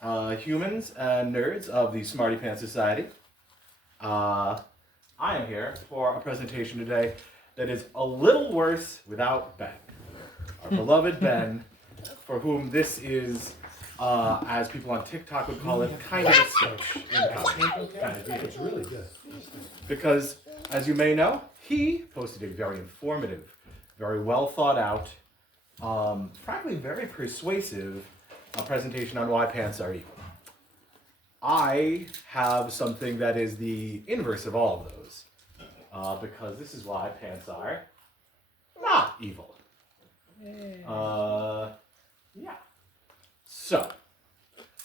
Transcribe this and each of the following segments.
humans and nerds of the Smartypants Society. I am here for a presentation today that is a little worse without Ben. Our beloved Ben, for whom this is, as people on TikTok would call it, kind of a sketch. It's really good. Because, as you may know, he posted a very informative, very well thought out, frankly very persuasive presentation on why pants are evil. I have something that is the inverse of all of those, because this is why pants are not evil. Yeah. So,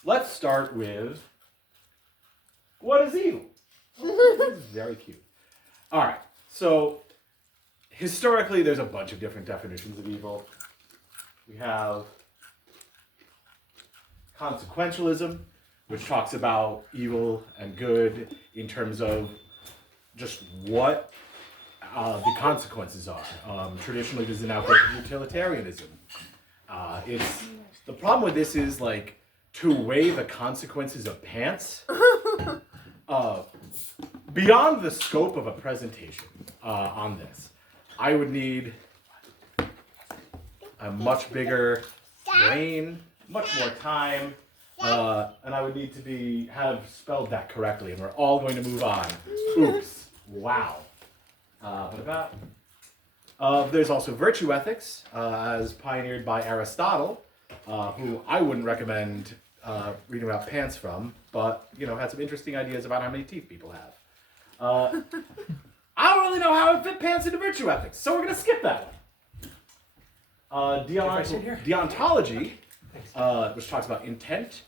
let's start with what is evil? This is very cute. All right. So, historically, there's a bunch of different definitions of evil. We have consequentialism, which talks about evil and good in terms of just what the consequences are. Traditionally, there's an outbreak of utilitarianism. It's the problem with this is like to weigh the consequences of pants beyond the scope of a presentation on this. I would need a much bigger brain, much more time, and I would need to have spelled that correctly, and we're all going to move on. Oops. Wow. There's also virtue ethics, as pioneered by Aristotle, who I wouldn't recommend reading about pants from, but had some interesting ideas about how many teeth people have. I don't really know how it fit pants into virtue ethics, so we're going to skip that one. Deontology, which talks about intent,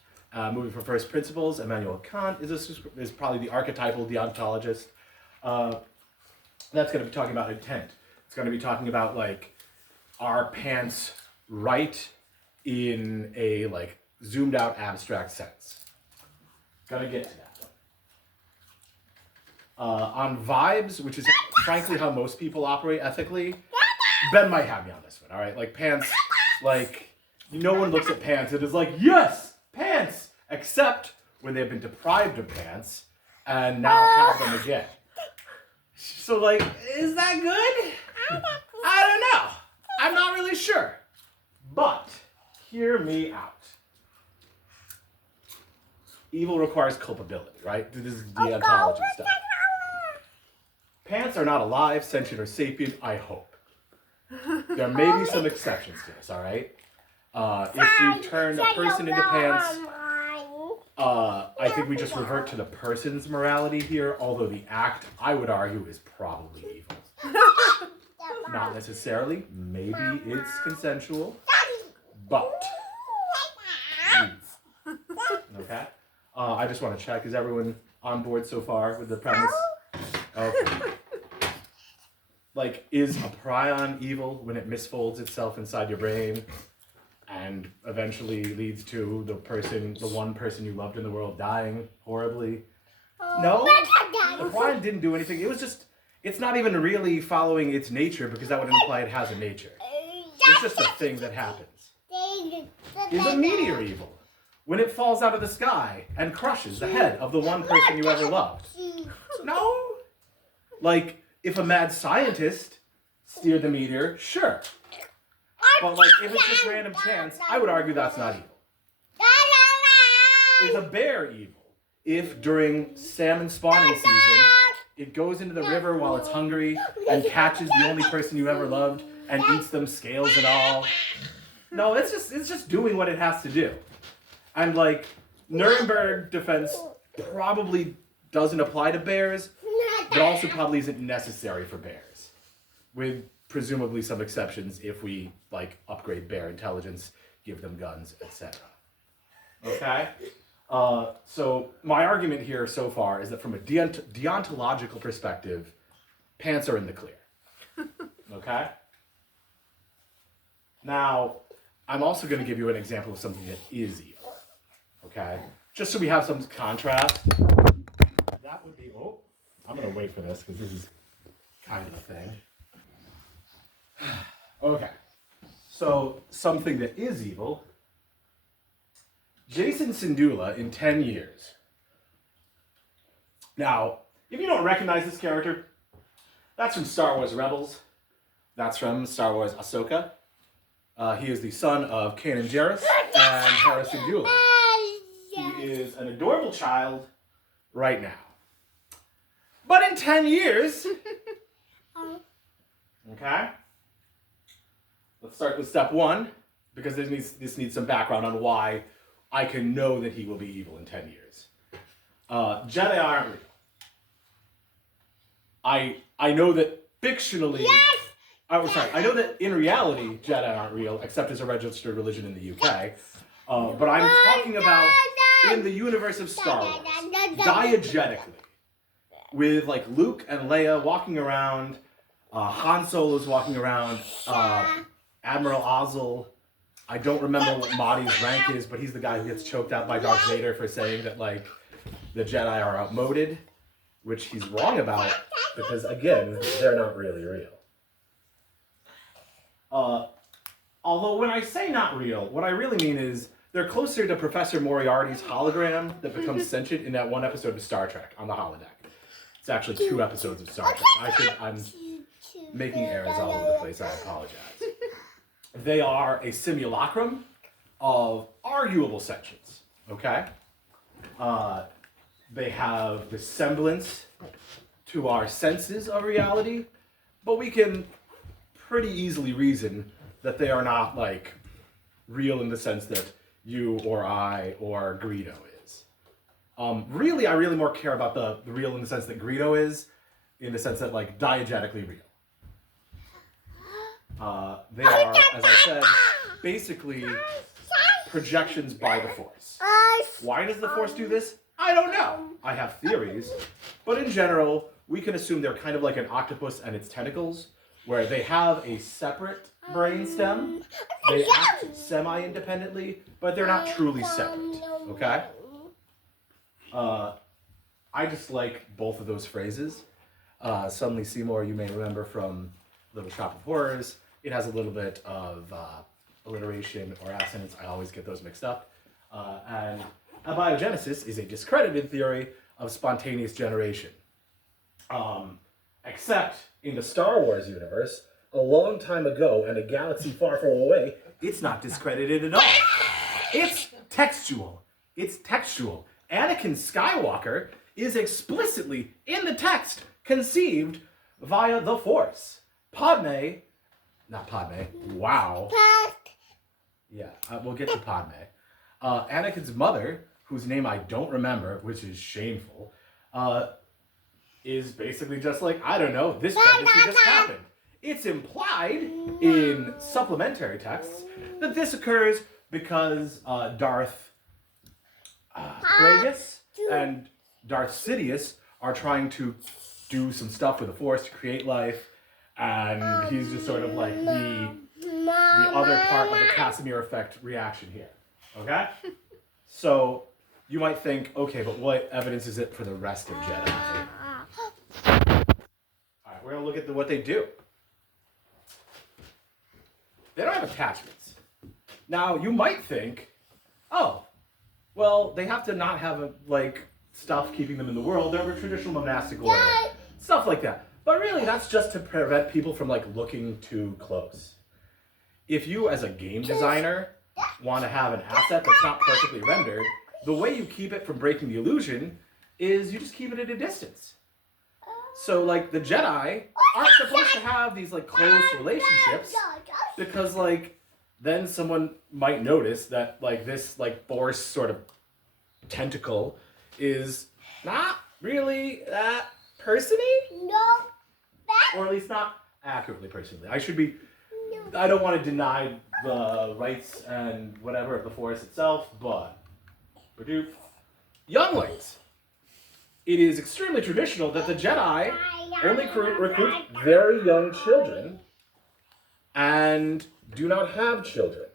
moving from first principles. Immanuel Kant is probably the archetypal deontologist. That's going to be talking about intent. It's going to be talking about are pants right in a zoomed out abstract sense. Gonna get to that. On vibes, which is frankly how most people operate ethically, Ben might have me on this one. All right, pants, no one looks at pants and is like, yes, pants, except when they've been deprived of pants and now have them again. So is that good? I don't know. I'm not really sure. But hear me out. Evil requires culpability, right? This is deontology stuff. Pants are not alive, sentient, or sapient, I hope. There may be some exceptions to this, all right? If we turn a person into pants, I think we just revert to the person's morality here, although the act, I would argue, is probably evil. Not necessarily. Maybe it's consensual. But. Okay? I just want to check. Is everyone on board so far with the premise? Okay. Is a prion evil when it misfolds itself inside your brain and eventually leads to the one person you loved in the world dying horribly? No? The prion didn't do anything. It's not even really following its nature because that would imply it has a nature. It's just a thing that happens. Is a meteor evil when it falls out of the sky and crushes the head of the one person you ever loved? No? If a mad scientist steered the meteor, sure. But if it's just random chance, I would argue that's not evil. Is a bear evil if during salmon spawning season it goes into the river while it's hungry and catches the only person you ever loved and eats them, scales and all? No, it's just doing what it has to do. And Nuremberg defense probably doesn't apply to bears, but also probably isn't necessary for bears, with presumably some exceptions if we upgrade bear intelligence, give them guns, etc. Okay? So my argument here so far is that from a deontological perspective, pants are in the clear. Okay? Now, I'm also going to give you an example of something that is evil. Okay? Just so we have some contrast. That would be, I'm going to wait for this because this is kind of a thing. Okay. So something that is evil Jason Syndulla in 10 years. Now, if you don't recognize this character, that's from Star Wars Rebels. That's from Star Wars Ahsoka. He is the son of Kanan Jarrus and Hera Syndulla. He is an adorable child right now. But in 10 years, okay, let's start with step one, because this needs some background on why I can know that he will be evil in 10 years. Jedi aren't real. I know that fictionally... Yes! I know that in reality, Jedi aren't real, except as a registered religion in the UK. But I'm talking about in the universe of Star Wars, diegetically. With like Luke and Leia walking around, Han Solo's walking around, Admiral Ozzel. I don't remember what Mahdi's rank is, but he's the guy who gets choked out by Darth Vader for saying that like the Jedi are outmoded, which he's wrong about because again, they're not really real. Although when I say not real, what I really mean is they're closer to Professor Moriarty's hologram that becomes sentient in that one episode of Star Trek on the holodeck. It's actually 2 episodes of Star Trek. I'm making errors all over the place. I apologize. They are a simulacrum of arguable sentience. Okay? They have the semblance to our senses of reality, but we can pretty easily reason that they are not like real in the sense that you or I or Greedo is. Really, I really more care about the real in the sense that Greedo is, in the sense that like diegetically real. They are, as I said, basically projections by the Force. Why does the Force do this? I don't know. I have theories, but in general, we can assume they're kind of like an octopus and its tentacles, where they have a separate brain stem. They act semi-independently, but they're not truly separate, okay? I just like both of those phrases. Suddenly Seymour, you may remember from Little Shop of Horrors. It has a little bit of alliteration or assonance. I always get those mixed up. And abiogenesis is a discredited theory of spontaneous generation. Except in the Star Wars universe, a long time ago and a galaxy far, far away, it's not discredited at all. It's textual. It's textual. Anakin Skywalker is explicitly, in the text, conceived via the Force. Wow. Yeah, we'll get to Padme. Anakin's mother, whose name I don't remember, which is shameful, is basically just like, I don't know, this pregnancy just happened. It's implied in supplementary texts that this occurs because Darth Plagueis and Darth Sidious are trying to do some stuff with the Force to create life, and he's just sort of like the other part of the Casimir effect reaction here. Okay? So you might think, okay, but what evidence is it for the rest of Jedi? Alright, we're gonna look at what they do. They don't have attachments. Now, you might think, oh, well, they have to not have stuff keeping them in the world. They're a traditional monastic order. Stuff like that. But really, that's just to prevent people from looking too close. If you, as a game designer, want to have an asset that's not perfectly rendered, the way you keep it from breaking the illusion is you just keep it at a distance. So, the Jedi aren't supposed to have these, close relationships because, then someone might notice that, this, Force sort of tentacle is not really that person-y? No. Or at least not accurately personally. I don't want to deny the rights and whatever of the Force itself, but younglings. It is extremely traditional that the Jedi only recruit very young children and do not have children.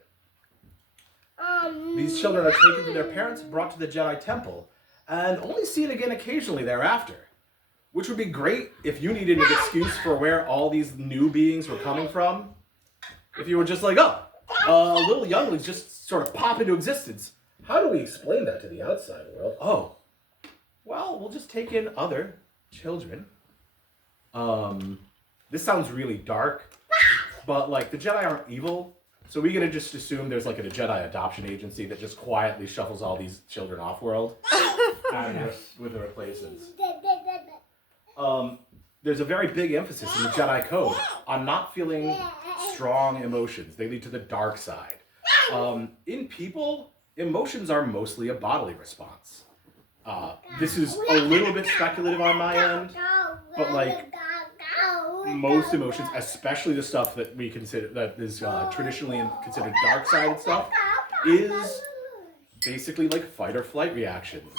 These children are taken from their parents, brought to the Jedi Temple, and only seen again occasionally thereafter. Which would be great if you needed an excuse for where all these new beings were coming from. If you were just little younglings just sort of pop into existence. How do we explain that to the outside world? Oh, well, we'll just take in other children. This sounds really dark, but like the Jedi aren't evil, so we're gonna just assume there's like a Jedi adoption agency that just quietly shuffles all these children off-world with the replacements. There's a very big emphasis in the Jedi Code on not feeling strong emotions. They lead to the dark side. In people, emotions are mostly a bodily response. This is a little bit speculative on my end, but like most emotions, especially the stuff that we consider that is traditionally considered dark side stuff, is basically like fight or flight reactions.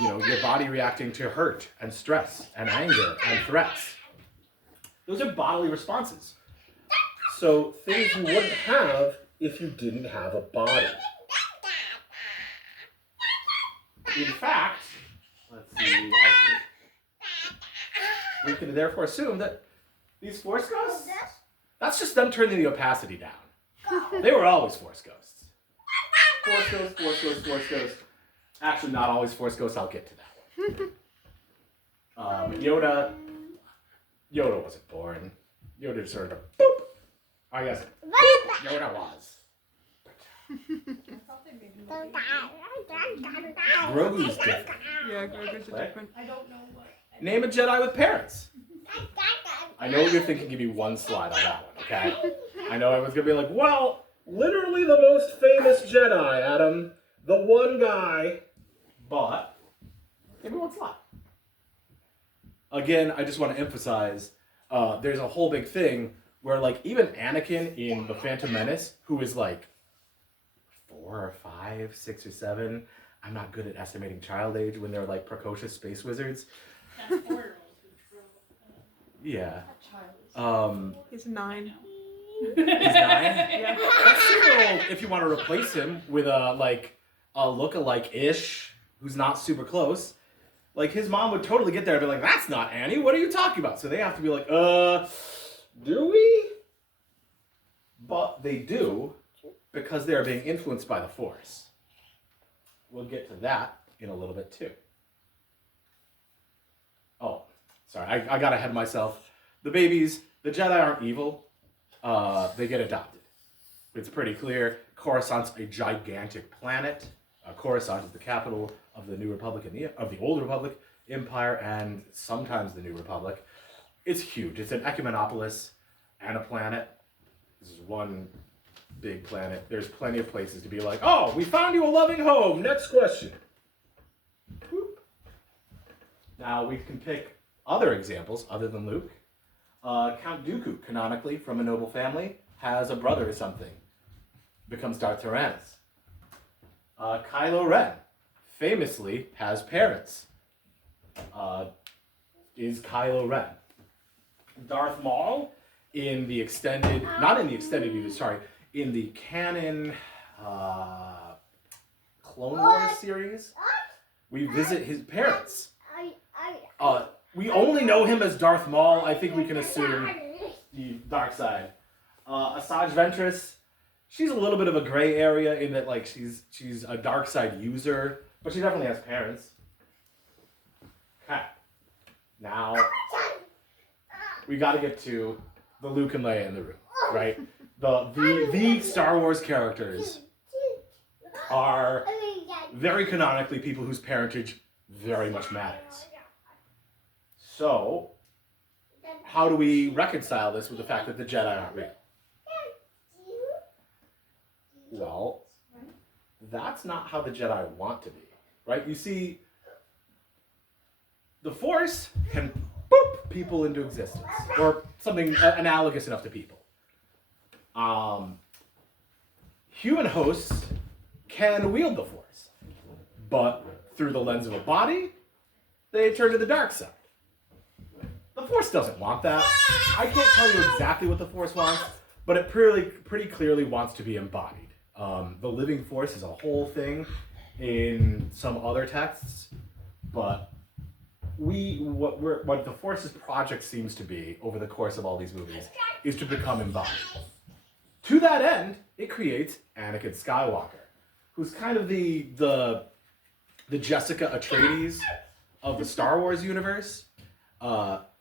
You know, your body reacting to hurt and stress and anger and threats. Those are bodily responses. So things you wouldn't have if you didn't have a body. In fact, let's see, we can therefore assume that these Force ghosts, that's just them turning the opacity down. They were always Force ghosts. Force ghosts, Force ghosts, Force ghosts. Actually, not always Force ghosts. I'll get to that one. Yoda wasn't born. Yoda just sort of boop. I guess Yoda was. Grogu's different. Yeah, Grogu's different. I don't know what. Name a Jedi with parents. I know what you're thinking. Give me one slide on that one, okay? I know everyone's gonna be like, well, Literally the most famous Jedi, Adam. The one guy. but give me one slide. Again, I just want to emphasize, there's a whole big thing where, like, even Anakin in The Phantom Menace, who is like 4 or 5, 6 or 7. I'm not good at estimating child age when they're like precocious space wizards. That 4-year-old Yeah. That child. He's 9. He's 9? Yeah. That's super old if you want to replace him with a look-alike-ish who's not super close. Like, his mom would totally get there and be like, that's not Annie, what are you talking about? So they have to be like, do we? But they do, because they're being influenced by the Force. We'll get to that in a little bit too. Oh, sorry, I got ahead of myself. The babies, the Jedi aren't evil. They get adopted. It's pretty clear. Coruscant's a gigantic planet. Coruscant is the capital of the New Republic of the Old Republic Empire and sometimes the New Republic. It's huge. It's an ecumenopolis and a planet. This is one big planet. There's plenty of places to be like, oh, we found you a loving home. Next question. Boop. Now we can pick other examples other than Luke. Count Dooku, canonically from a noble family, has a brother or something. Becomes Darth Tyrannus. Kylo Ren, famously, has parents. Is Kylo Ren. Darth Maul, in the extended, not in the extended universe, sorry, in the canon Clone Wars series, we visit his parents. We only know him as Darth Maul. I think we can assume the dark side. Asajj Ventress, she's a little bit of a gray area in that, like, she's a dark side user, but she definitely has parents. Okay. Now, we got to get to the Luke and Leia in the room, right? The Star Wars characters are very canonically people whose parentage very much matters. So, how do we reconcile this with the fact that the Jedi aren't real? Well, that's not how the Jedi want to be, right? You see, the Force can boop people into existence, or something analogous enough to people. Human hosts can wield the Force, but through the lens of a body, they turn to the dark side. The Force doesn't want that. I can't tell you exactly what the Force wants, but it pretty clearly wants to be embodied. The living Force is a whole thing in some other texts, but what the Force's project seems to be over the course of all these movies is to become embodied. To that end, it creates Anakin Skywalker. who's kind of the Jessica Atreides of the Star Wars universe.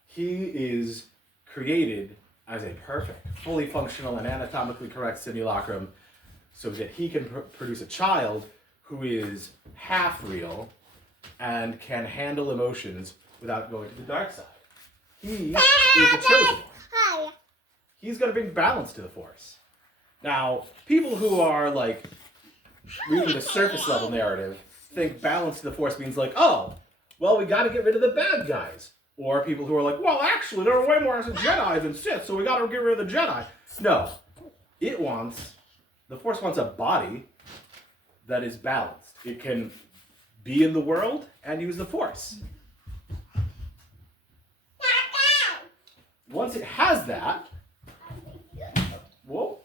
He is created as a perfect, fully functional, and anatomically correct simulacrum so that he can produce a child who is half real and can handle emotions without going to the dark side. He is the chosen one. He's going to bring balance to the Force. Now, people who are like reading the surface level narrative think balance to the Force means like, oh, well, we got to get rid of the bad guys. Or people who are like, well, actually, there are way more Jedi than Sith, so we got to get rid of the Jedi. No, the Force wants a body that is balanced. It can be in the world and use the Force. Once it has that, whoa,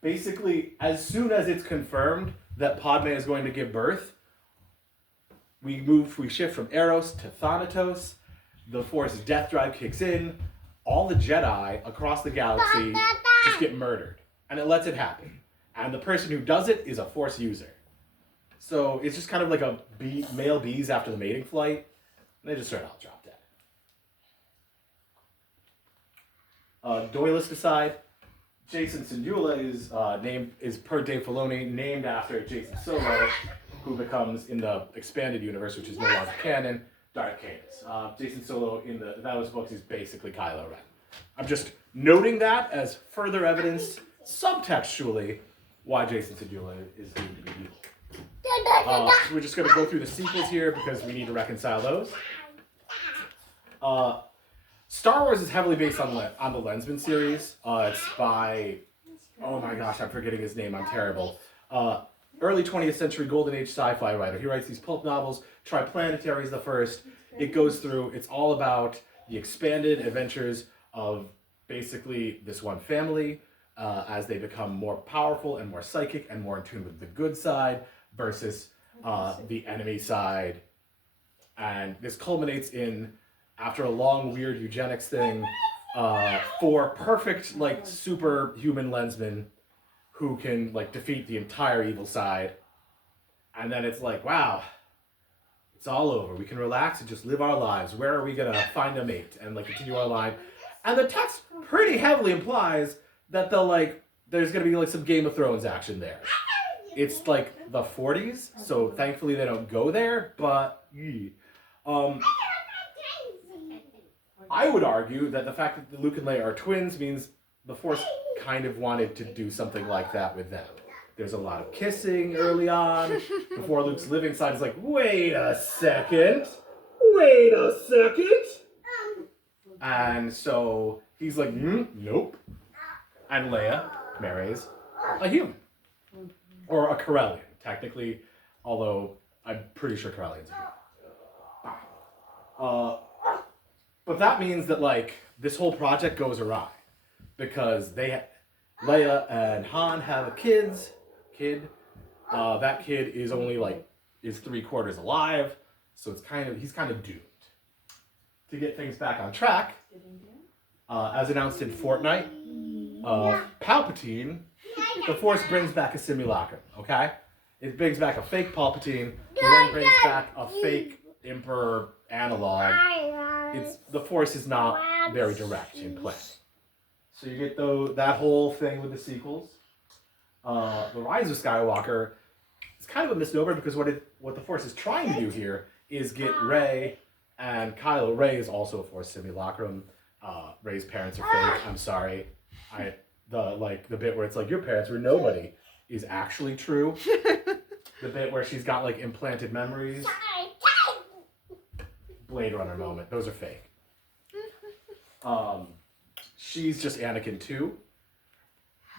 basically, as soon as it's confirmed that Padme is going to give birth, we shift from Eros to Thanatos, the Force death drive kicks in, all the Jedi across the galaxy just get murdered. And it lets it happen. And the person who does it is a Force user. So it's just kind of like male bees after the mating flight. And they just start out drop dead. Doylist aside, Jason Syndulla is per Dave Filoni named after Jason Solo, who becomes in the expanded universe, which is no longer canon, Darth Canis. Jason Solo in the those books is basically Kylo Ren. I'm just noting that as further evidence, subtextually, why Jason Syndulla is deemed to be evil. So we're just going to go through the sequels here because we need to reconcile those. Star Wars is heavily based on the Lensman series. It's by, oh my gosh, I'm forgetting his name. I'm terrible. Early 20th century golden age sci-fi writer. He writes these pulp novels. Triplanetary is the first. It goes through, it's all about the expanded adventures of basically this one family as they become more powerful and more psychic and more in tune with the good side versus the enemy side. And this culminates in, after a long, weird eugenics thing, 4 perfect, like, superhuman lensmen who can, like, defeat the entire evil side. And then it's like, wow, it's all over. We can relax and just live our lives. Where are we going to find a mate and, like, continue our life? And the text pretty heavily implies that there's going to be, like, some Game of Thrones action there. It's, like, the 40s, so thankfully they don't go there, but... I would argue that the fact that Luke and Leia are twins means the Force kind of wanted to do something like that with them. There's a lot of kissing early on, before Luke's living side is like, wait a second. And so he's like, nope. And Leia marries a human. Or a Corellian, technically, although I'm pretty sure Corellian's a human. But that means that, like, this whole project goes awry. Because Leia and Han have a kid. That kid is only, like, is 3/4 alive. So he's kind of doomed. To get things back on track, as announced in Fortnite, Palpatine, the Force brings back a simulacrum, okay? It brings back a fake Palpatine, who then brings back a fake Emperor analog. The Force is not very direct in play. So you get that whole thing with the sequels. The Rise of Skywalker is kind of a misnomer because what the Force is trying to do here is get Rey and Kylo. Rey is also a Force simulacrum. Rey's parents are fake. I'm sorry. The bit where it's like your parents were nobody is actually true. The bit where she's got like implanted memories. Blade Runner moment. Those are fake. She's just Anakin too.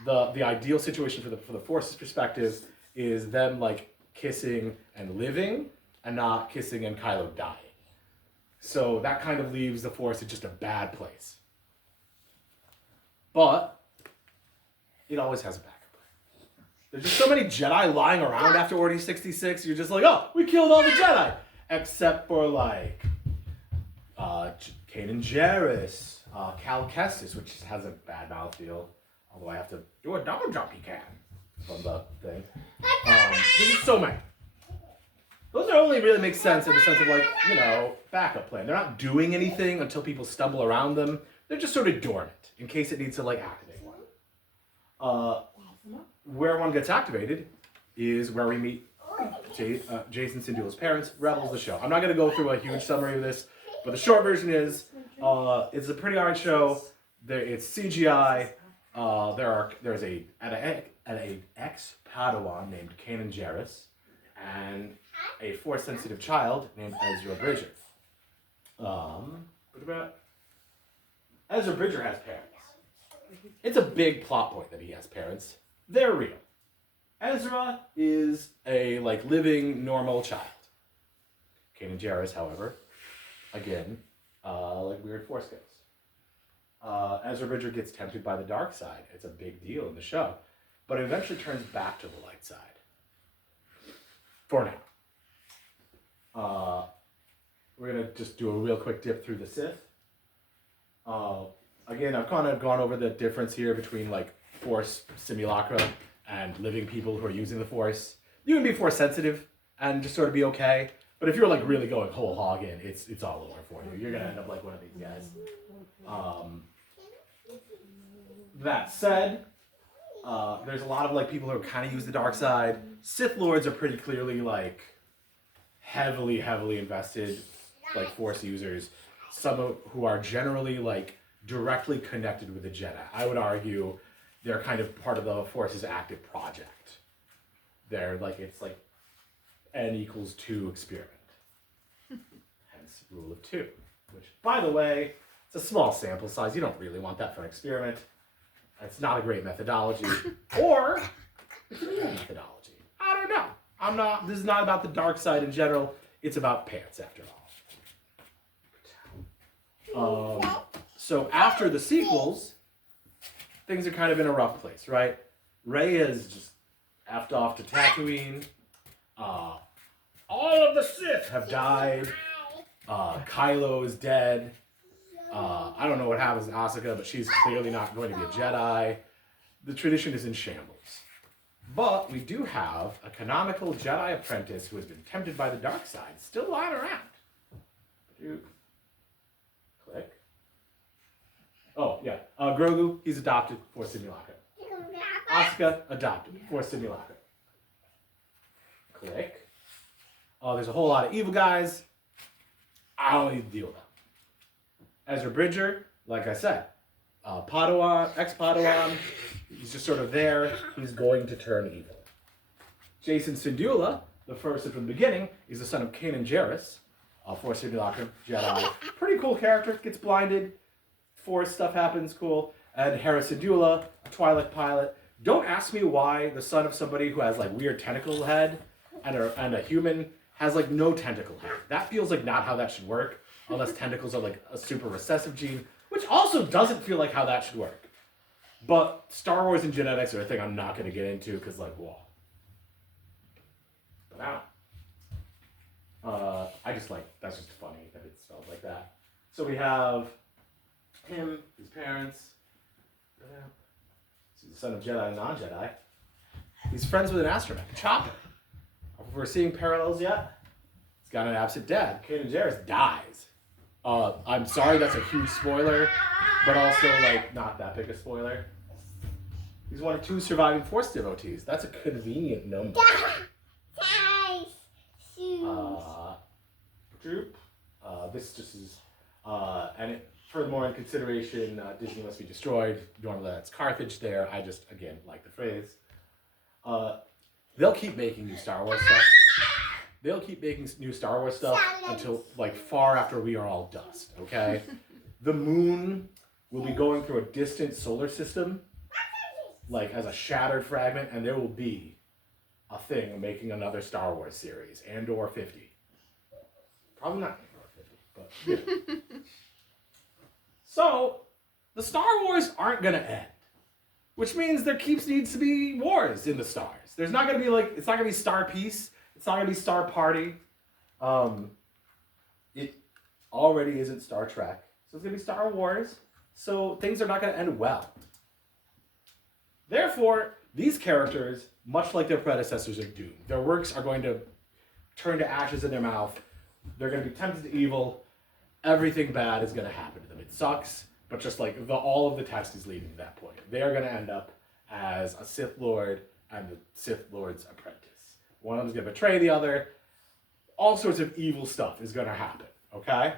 The ideal situation for the Force's perspective is them like kissing and living, and not kissing and Kylo dying. So that kind of leaves the Force in just a bad place. But it always has a backup plan. There's just so many Jedi lying around after Order 66. You're just like, oh, we killed all the Jedi, except for like Kanan Jarrus, Cal Kestis, which has a bad mouthfeel. Although I have to do a double jump, he can. from the thing. There's just so many. Those are only really make sense in the sense of like, you know, backup plan. They're not doing anything until people stumble around them. They're just sort of dormant in case it needs to like activate one. Where one gets activated is where we meet Jason Sindula's parents, Rebels the show. I'm not going to go through a huge summary of this, but the short version is it's a pretty hard show. It's CGI. There's an ex-Padawan named Kanan Jarrus and a Force-sensitive child named Ezra Bridger. Ezra Bridger has parents. It's a big plot point that he has parents. They're real. Ezra is a living normal child. Kanan Jarrus, however, again, weird Force ghost. Ezra Bridger gets tempted by the dark side. It's a big deal in the show, but it eventually turns back to the light side. For now. We're gonna just do a real quick dip through the Sith. Again, I've kind of gone over the difference here between Force simulacra and living people who are using the Force. You can be Force sensitive and just sort of be okay, but if you're really going whole hog in, it's all over for you. You're gonna end up like one of these guys. That said, there's a lot of people who kind of use the dark side. Sith Lords are pretty clearly heavily invested Force users. Some who are generally directly connected with the Jedi. I would argue they're kind of part of the Force's active project. They're it's N=2 experiment. Hence rule of 2, which by the way, it's a small sample size. You don't really want that for an experiment. It's not a great methodology. Or it's a bad methodology. I don't know. This is not about the dark side in general. It's about pants after all. So after the sequels, things are kind of in a rough place, right? Rey has just effed off to Tatooine. All of the Sith have died. Kylo is dead. I don't know what happens to Asuka, but she's clearly not going to be a Jedi. The tradition is in shambles. But we do have a canonical Jedi apprentice who has been tempted by the dark side, still lying around. Click. Oh, yeah. Grogu, he's adopted for simulacra. Asuka, adopted for simulacra. Click. Oh, there's a whole lot of evil guys. I don't need to deal with them. Ezra Bridger, like I said, Padawan, ex-Padawan, he's just sort of there. He's going to turn evil. Jason Sindula, the first from the beginning, is the son of Kanan Jarrus, Force simulacra, Jedi. Pretty cool character, gets blinded. Force stuff happens, cool. And Hera Syndulla, a Twi'lek pilot. Don't ask me why the son of somebody who has weird tentacle head and a human has no tentacle head. That feels not how that should work, unless tentacles are a super recessive gene, which also doesn't feel like how that should work. But Star Wars and genetics are a thing I'm not going to get into because whoa. But now, I just that's just funny that it's spelled like that. So we have him, his parents. He's the son of Jedi and non-Jedi. He's friends with an astromech, Chopper. If we're seeing parallels yet, he's got an absent dad. Kanan Jarrus dies. I'm sorry, that's a huge spoiler, but also not that big a spoiler. He's one of 2 surviving Force devotees. That's a convenient number. This just is, furthermore, in consideration, Disney must be destroyed. Normally that's Carthage there. I just, again, like the phrase. They'll keep making new Star Wars stuff. They'll keep making new Star Wars stuff until far after we are all dust, okay? The moon will be going through a distant solar system, as a shattered fragment, and there will be a thing making another Star Wars series, Andor 50. Probably not Andor 50, but yeah. So, the Star Wars aren't going to end, which means there needs to be wars in the stars. There's not going to be it's not going to be Star Peace. It's not going to be Star Party. It already isn't Star Trek. So it's going to be Star Wars. So things are not going to end well. Therefore, These characters, much like their predecessors, are doomed. Their works are going to turn to ashes in their mouth. They're going to be tempted to evil. Everything bad is going to happen to them. It sucks, but just like all of the text is leading to that point. They are going to end up as a Sith Lord and the Sith Lord's apprentice. One of them is going to betray the other. All sorts of evil stuff is going to happen. Okay?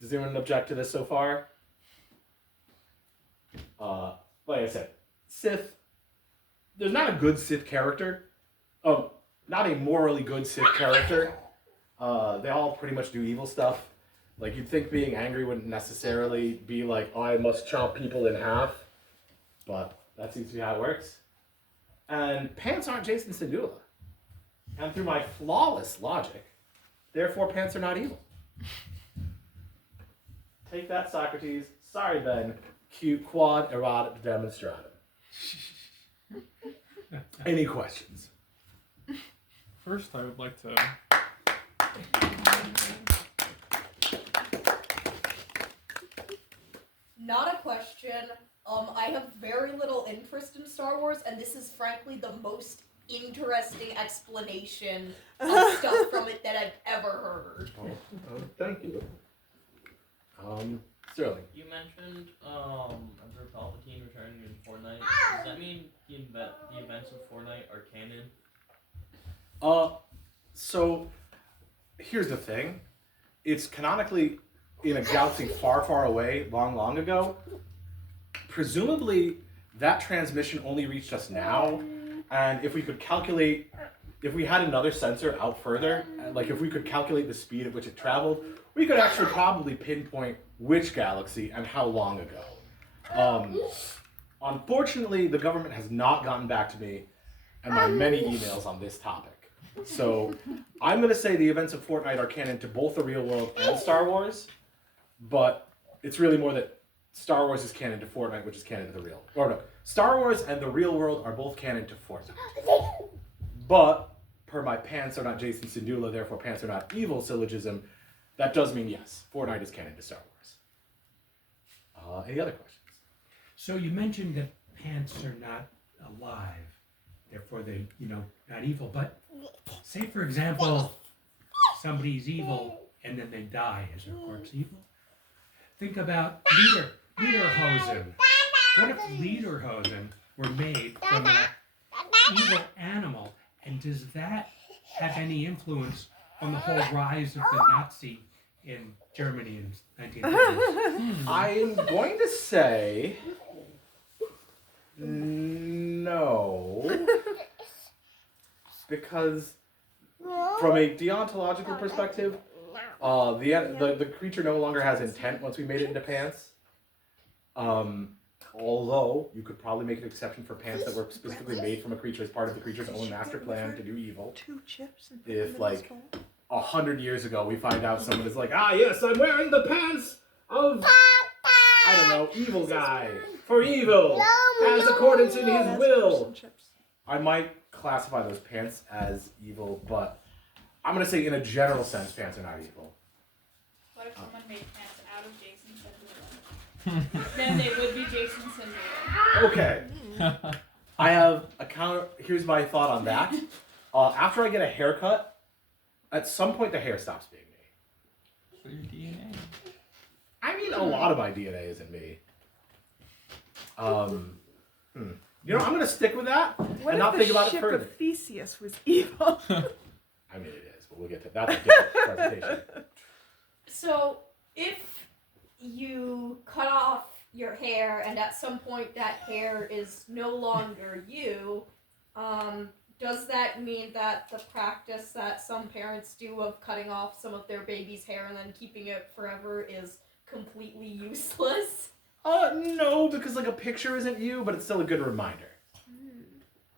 Does anyone object to this so far? Like I said, Sith, there's not a good Sith character. Oh, not a morally good Sith character. They all pretty much do evil stuff. Like, you'd think being angry wouldn't necessarily be like, oh, I must chomp people in half. But that seems to be how it works. And pants aren't Jason Segula. And through my flawless logic, therefore pants are not evil. Take that, Socrates. Sorry, Ben. Cute quad errata demonstratum. Any questions? First, I would like to. Not a question. I have very little interest in Star Wars, and this is frankly the most interesting explanation of stuff from it that I've ever heard. Thank you. Sterling. You mentioned Emperor Palpatine returning in Fortnite. Does that mean the events of Fortnite are canon? So here's the thing. It's canonically in a galaxy far, far away, long, long ago. Presumably, that transmission only reached us now, and if we could calculate, if we had another sensor out further, like if we could calculate the speed at which it traveled, we could actually probably pinpoint which galaxy and how long ago. Unfortunately, the government has not gotten back to me and my many emails on this topic. So I'm going to say the events of Fortnite are canon to both the real world and Star Wars, but it's really more that Star Wars is canon to Fortnite, which is canon to the real. Or no, Star Wars and the real world are both canon to Fortnite. But, per my pants are not Jason Segula, therefore pants are not evil syllogism, that does mean yes, Fortnite is canon to Star Wars. Any other questions? So you mentioned that pants are not alive, therefore they, not evil. But say, for example, somebody's evil and then they die. Is their corpse evil? Think about Lederhosen. What if Lederhosen were made from an evil animal? And does that have any influence on the whole rise of the Nazi in Germany in 1930s? I am going to say no, because from a deontological perspective, the creature no longer has intent once we made it into pants. Although you could probably make an exception for pants that were specifically made from a creature as part of the creature's own master plan to do evil. 2 chips. And If like 100 years ago we find out someone is like, ah yes, I'm wearing the pants of, I don't know, evil guy for evil, as accordance in his will. I might classify those pants as evil, but I'm gonna say in a general sense, pants are not evil. What if someone made pants out of Jason Segula? Then they would be Jason Segula. Okay. I have a counter. Here's my thought on that. After I get a haircut, at some point the hair stops being me. So your DNA. I mean, a lot of my DNA is in me. I'm gonna stick with that What and not if think the about it ship further. of Theseus was evil? I mean, it is, but we'll get to that. That's a different presentation. So, if you cut off your hair and at some point that hair is no longer you, does that mean that the practice that some parents do of cutting off some of their baby's hair and then keeping it forever is completely useless? No, because like a picture isn't you, but it's still a good reminder.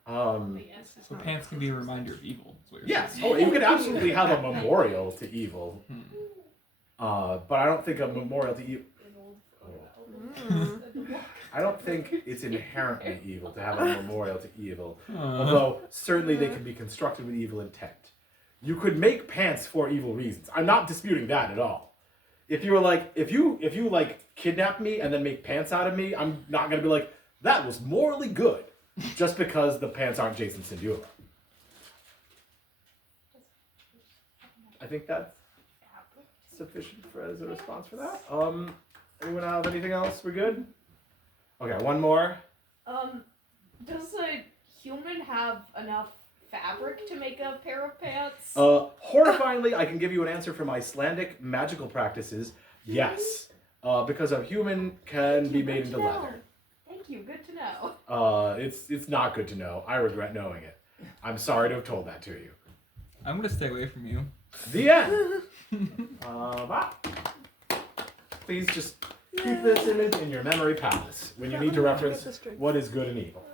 But yes, So pants can be a reminder of evil. Is what you're Yes. saying. Oh, you could absolutely have a memorial to evil. But I don't think a memorial to evil. I don't think it's inherently evil to have a memorial to evil. Although certainly they can be constructed with evil intent. You could make pants for evil reasons. I'm not disputing that at all. If you were like, if you like kidnap me and then make pants out of me, I'm not gonna be like, that was morally good. just because the pants aren't Jason Sindulo. I think that's sufficient as a response for that. Anyone have anything else? We're good? Okay, one more. Does a human have enough fabric to make a pair of pants? Horrifyingly, I can give you an answer from Icelandic magical practices. Yes. Because a human can be made into leather. Thank you, good to know. It's not good to know. I regret knowing it. I'm sorry to have told that to you. I'm gonna stay away from you. The end. Bye. Please just keep this image in your memory palace when you need to reference what is good and evil.